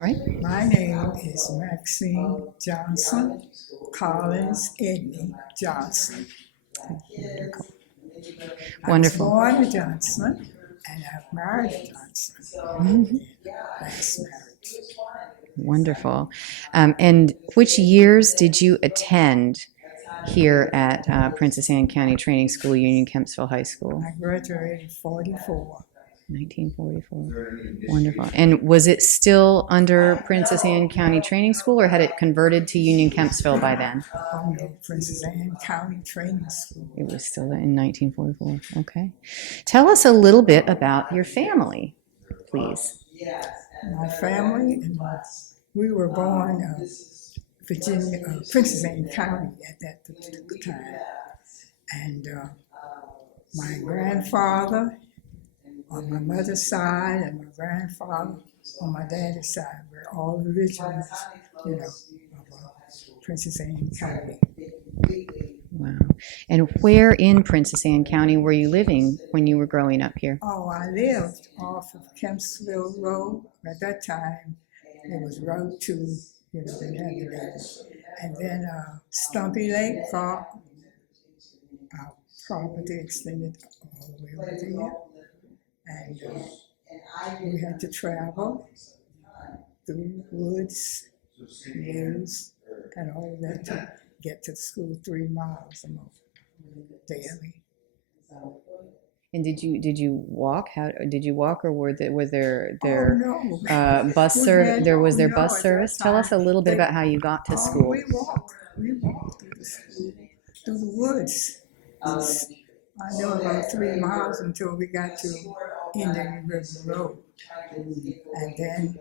Right? My name is Maxine Johnson, Collins Edney Johnson. I was Wonderful. born a Johnson and I've married a Johnson. Mhm. Last marriage. Wonderful. And which years did you attend here at Princess Anne County Training School, Union Kempsville High School? I graduated 44. 1944. Wonderful. And was it still under Princess Anne County Training School, or had it converted to Union Kempsville by then? Oh no, Princess Anne County Training School. It was still in 1944. Okay. Tell us a little bit about your family, please. My family, and we were born Virginia, Princess Anne County at that particular time. And my grandfather on my mother's side and my grandfather on my daddy's side were all originals, of Princess Anne County. Wow. And where in Princess Anne County were you living when you were growing up here? Oh, I lived off of Kempsville Road. At that time, it was Road 2, they had the label. And then Stumpy Lake Park, our property extended all the way over there. And we had to travel through woods, hills, and all of that to get to the school 3 miles a month daily. And did you walk? How did you walk, or was there bus We service? had- There was oh, there no, bus at service. that Tell us a time, little bit they- about how you got to Oh, school. we walked through the school, through the woods. I know about 3 miles until we got to Indian River Road. And then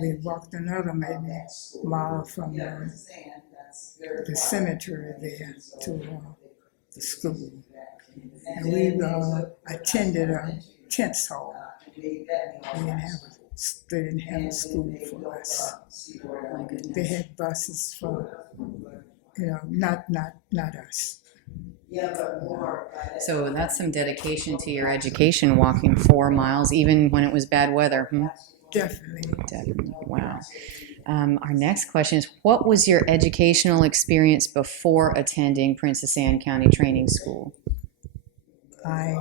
we walked another maybe mile from the cemetery there to the school. And we attended a tents hall. They didn't have a school for us. They had buses for, not us. So that's some dedication to your education, walking 4 miles, even when it was bad weather. Definitely. Definitely. Wow. Our next question is, what was your educational experience before attending Princess Anne County Training School? I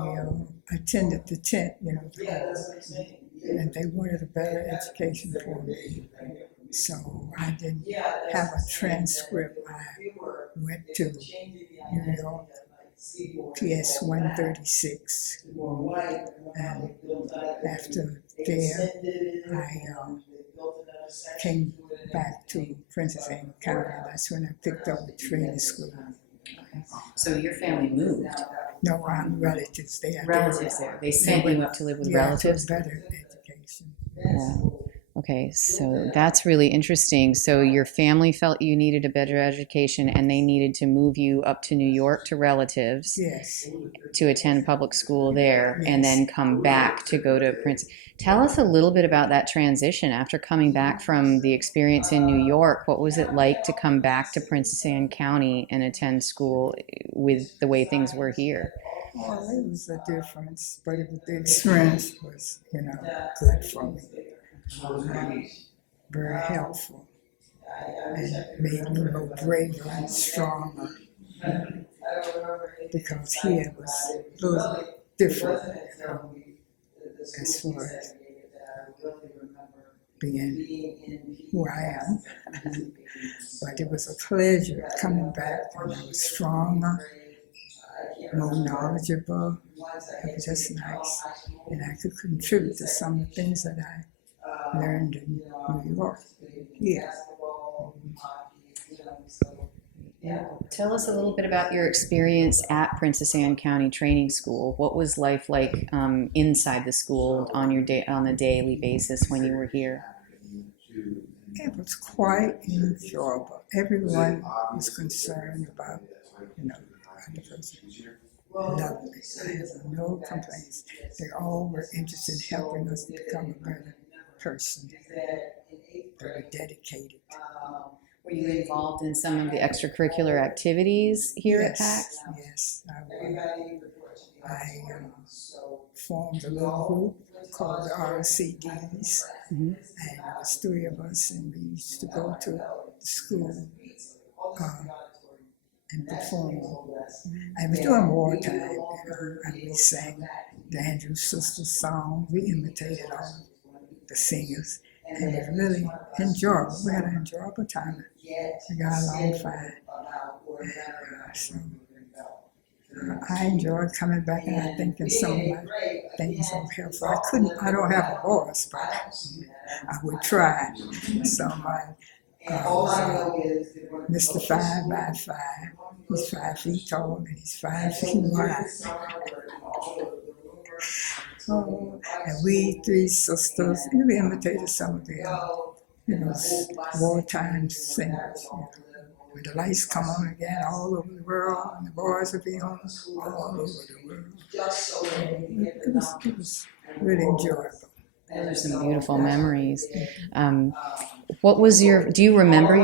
attended the tent, and they wanted a better education for me. So I didn't have a transcript. I went to New York, PS 136, and after there, I came back to Princess Anne County. That's when I picked up the training school. So your family moved. No, I'm relatives there. Relatives there. They sent you up to live with relatives? For better education. Wow. Okay, so that's really interesting. So your family felt you needed a better education, and they needed to move you up to New York to relatives. Yes. To attend public school there, Yes. and then come back to go to Prince. Tell us a little bit about that transition after coming back from the experience in New York. What was it like to come back to Princess Anne County and attend school with the way things were here? Well, it was a difference, but the experience was, good for me. Very helpful, and made me more braver and stronger. Because here was a little different as far as being who I am. But it was a pleasure coming back, and I was stronger, more knowledgeable. It was just nice, and I could contribute to some of the things that I learned in New York. Yeah. Tell us a little bit about your experience at Princess Anne County Training School. What was life like inside the school on a daily basis when you were here? It was quite enjoyable. Everyone was concerned about, the person. Lovely. I have no complaints. They all were interested in helping us to become a better person. They were dedicated. Were you involved in some of the extracurricular activities here at PACTS? Yes, I was. I formed a little group called the RCDs, and it was three of us, and we used to go to school and perform. I was doing wartime, and we sang the Andrews Sisters song. We imitated all the singers, and it was really enjoyable. We had an enjoyable time. We got along fine. So I enjoyed coming back, and I think in some of my things of health. I don't have a voice, but I would try. So my Mr. 5 by 5, he's 5 feet tall and he's 5 feet wide. And we three sisters, we imitated some of the, wartime singers. When the lights come on again all over the world, and the boys will be on all over the world. It was really enjoyable. Those are some beautiful memories. What was do you remember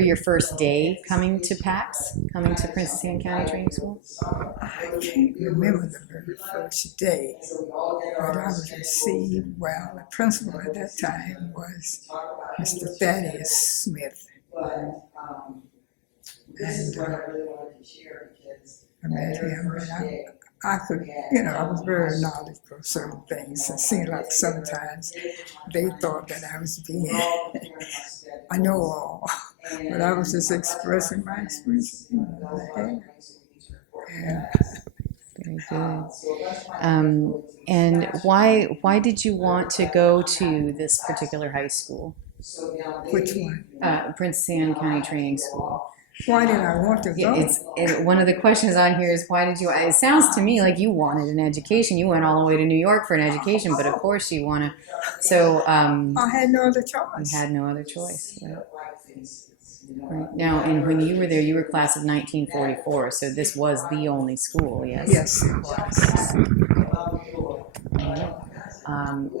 your first day coming to PACTS, coming to Princess Anne County Training School? I can't remember the very first day, but I was received well. The principal at that time was Mr. Thaddeus Smith. And I met him, and I could, I was very knowledgeable of certain things. It seemed like sometimes they thought that I was being a know-all, but I was just expressing my experience. Yeah. Very good. And why did you want to go to this particular high school? Which one? Princess Anne County Training School. Why did I want to go? One of the questions on here is why did you? It sounds to me like you wanted an education. You went all the way to New York for an education, but of course you want to. So I had no other choice. You had no other choice. Right? Right. Now, and when you were there, you were class of 1944, so this was the only school, yes? Yes, it was.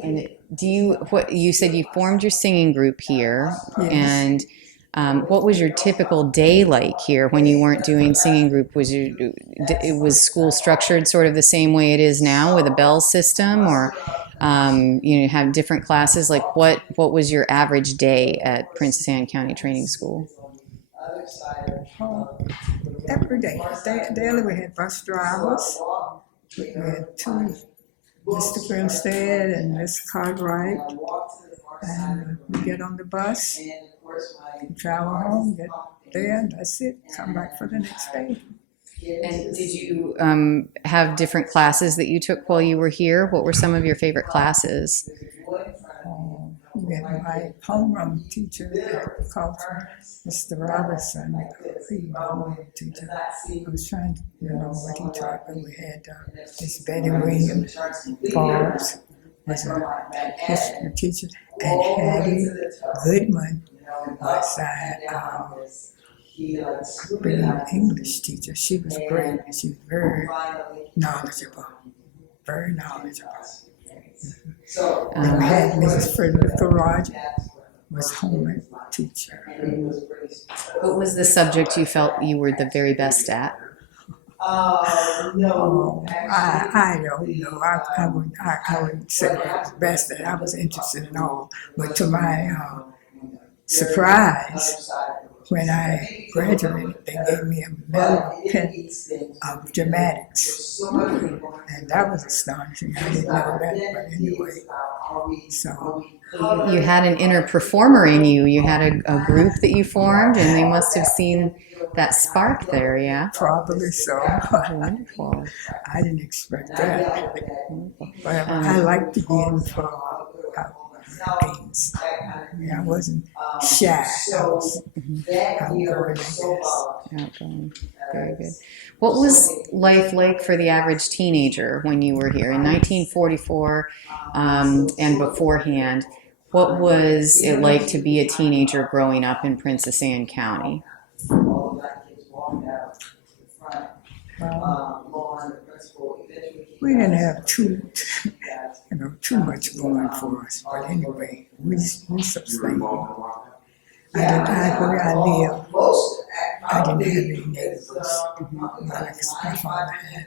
And you said you formed your singing group here, yes. And what was your typical day like here when you weren't doing singing group? Was school structured sort of the same way it is now with a bell system, or have different classes? Like what was your average day at Princess Anne County Training School? Every day. Daily we had bus drivers. We had two, Mr. Grinstead and Miss Cartwright. And we get on the bus, travel home, get there, and that's it. Come back for the next day. And did you have different classes that you took while you were here? What were some of your favorite classes? We had my homeroom teacher, culture, Mr. Robertson. He was my homeroom teacher. I was trying to remember what he taught, but we had Miss Betty Williams, Forbes was a history teacher, and Hattie Goodman was an English teacher. She was great. She was very knowledgeable, very knowledgeable. And we had Mrs. Frederica Rogers, was home teacher. What was the subject you felt you were the very best at? No, I don't know. I wouldn't say I was best at. I was interested in all, but to my surprise, when I graduated, they gave me a medal pin of dramatics, and that was astonishing. I didn't know that, but anyway. So you had an inner performer in you. You had a group that you formed, and they must have seen that spark there, yeah? Probably so. Wonderful. I didn't expect that. But I like to be in for things. I wasn't shy. I was outgoing, I guess. Outgoing. Very good. What was life like for the average teenager when you were here in 1944 and beforehand? What was it like to be a teenager growing up in Princess Anne County? We didn't have too much going for us, but anyway, we sustained. Where I lived, I didn't have any neighbors. My father had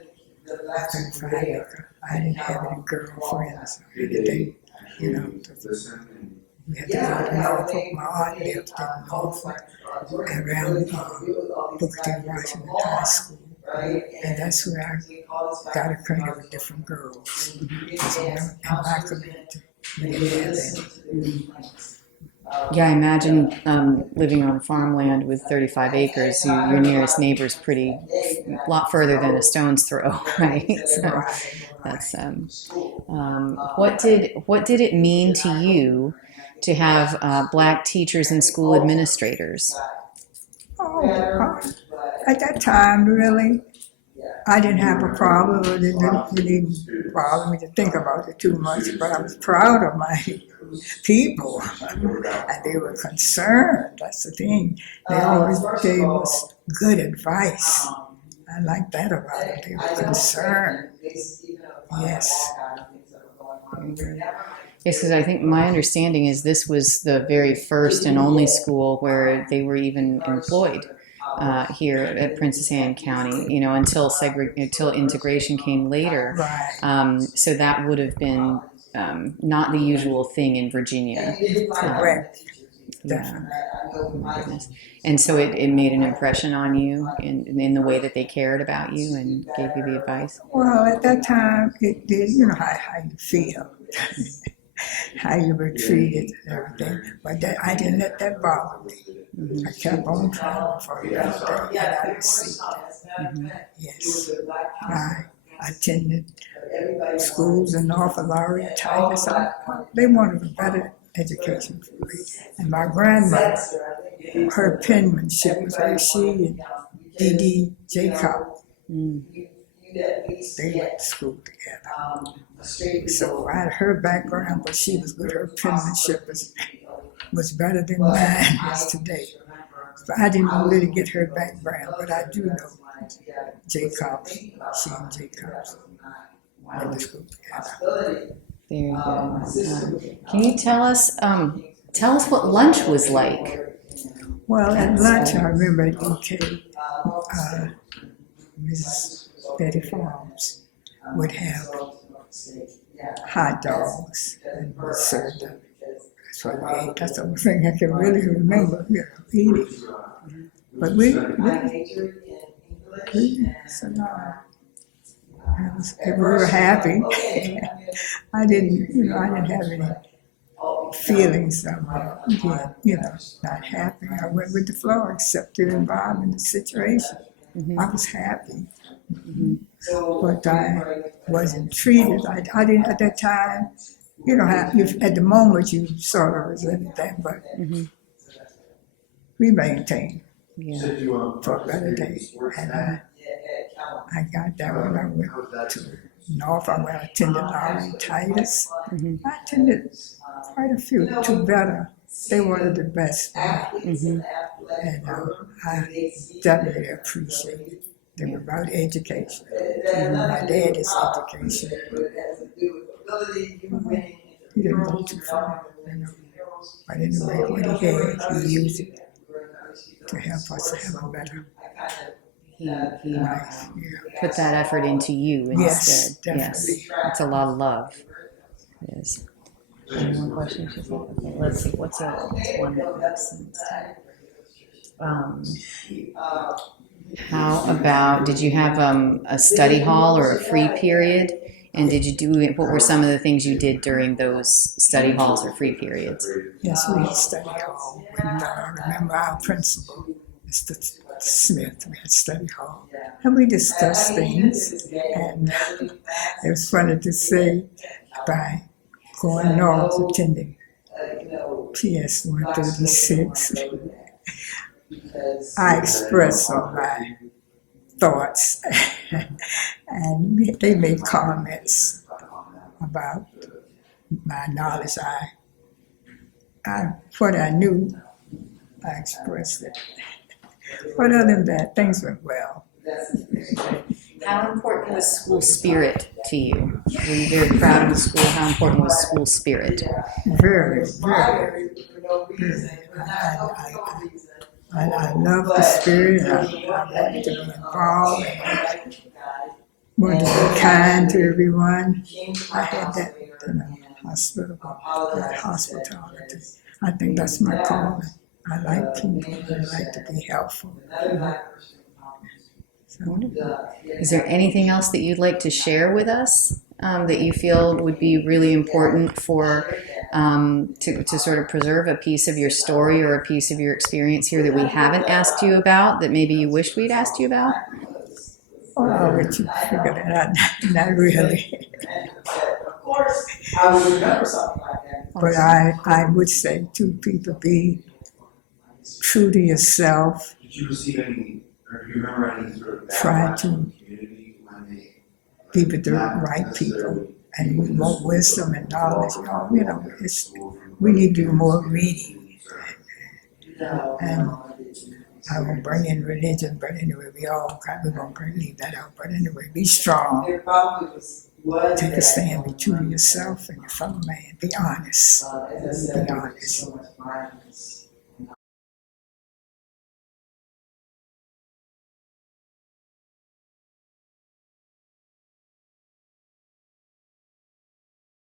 a 35 acre. I didn't have any girlfriends or anything, you know. We had to go to Norfolk. My aunt lived in Norfolk around Booker T. Washington High School. And that's where I got acquainted with different girls. Because in my community, we didn't have any. Yeah, I imagine living on farmland with 35 acres, your nearest neighbor's pretty lot further than a stone's throw, right? So that's what did it mean to you to have black teachers and school administrators? Oh, at that time, really, I didn't have a problem. It didn't bother me to think about it too much, but I was proud of my people, and they were concerned. That's the thing. They always gave us good advice. I like that about it. They were concerned. Yes. Yes, because I think my understanding is this was the very first and only school where they were even employed here at Princess Anne County, you know, until integration came later. Right. So that would have been not the usual thing in Virginia. Correct. Yeah. Definitely. Oh my goodness. And so it made an impression on you in the way that they cared about you and gave you the advice? Well, at that time, it did, you know, how you feel, how you were treated and everything. But I didn't let that bother me. I kept on trying for a better day, and I received it. Yes. I attended schools in Norfolk, Laurie, Titus. They wanted a better education for me. And my grandmother, her penmanship was very she and D.D. Jacob. They went to school together. So I had her background, but she was good. Her penmanship was better than mine is today. But I didn't really get her background, but I do know Jacob, she and Jacob went to school together. Very good. Can you tell us what lunch was like? Well, at lunch, I remember at EK, Mrs. Betty Farms would have hot dogs and would serve them. That's what we ate. That's the only thing I can really remember, you know, eating. But we were happy. I didn't have any feelings of being, not happy. I went with the flow, accepted the environment, the situation. I was happy. But I wasn't treated. I didn't at that time. You know how at the moment you sort of resented that, but we maintained for a better day. And I got that when I went to Norfolk, where I attended Laurie Titus. I attended quite a few, two better. They were the best. And I definitely appreciate it. They were about education. My dad's education. He didn't go too far, But anyway, what he had, he used it to help us have a better life. Put that effort into you instead. Yes, definitely. Yes, it's a lot of love. It is. Any more questions? Okay, let's see. What's one that makes sense? How about, did you have a study hall or a free period? And what were some of the things you did during those study halls or free periods? Yes, we had study hall. I remember our principal, Mr. Smith, we had study hall. And we discussed things. And it was funny to say, by going north, attending PS 136, I expressed some of my thoughts, and they made comments about my knowledge. What I knew, I expressed it. But other than that, things went well. How important was school spirit to you? Were you very proud of the school? How important was school spirit? Very, very. I love the spirit. I wanted to be involved. wanted to be kind to everyone. I had that in a hospital, hospitality. I think that's my calling. I like people. I like to be helpful. So, Is there anything else that you'd like to share with us that you feel would be really important for to sort of preserve a piece of your story or a piece of your experience here that we haven't asked you about that maybe you wished we'd asked you about? oh, I'll let you figure that out. Not really. But I would say to people, be true to yourself. Did you receive any, or do you remember any sort of Try backlash to from the community when they be with the not right people. necessarily And we want wisdom and knowledge. We need to do more reading. And I will bring in religion, but anyway, we're going to leave that out. But anyway, be strong. Take a stand, be true to yourself and your fellow man. Be honest. Be honest.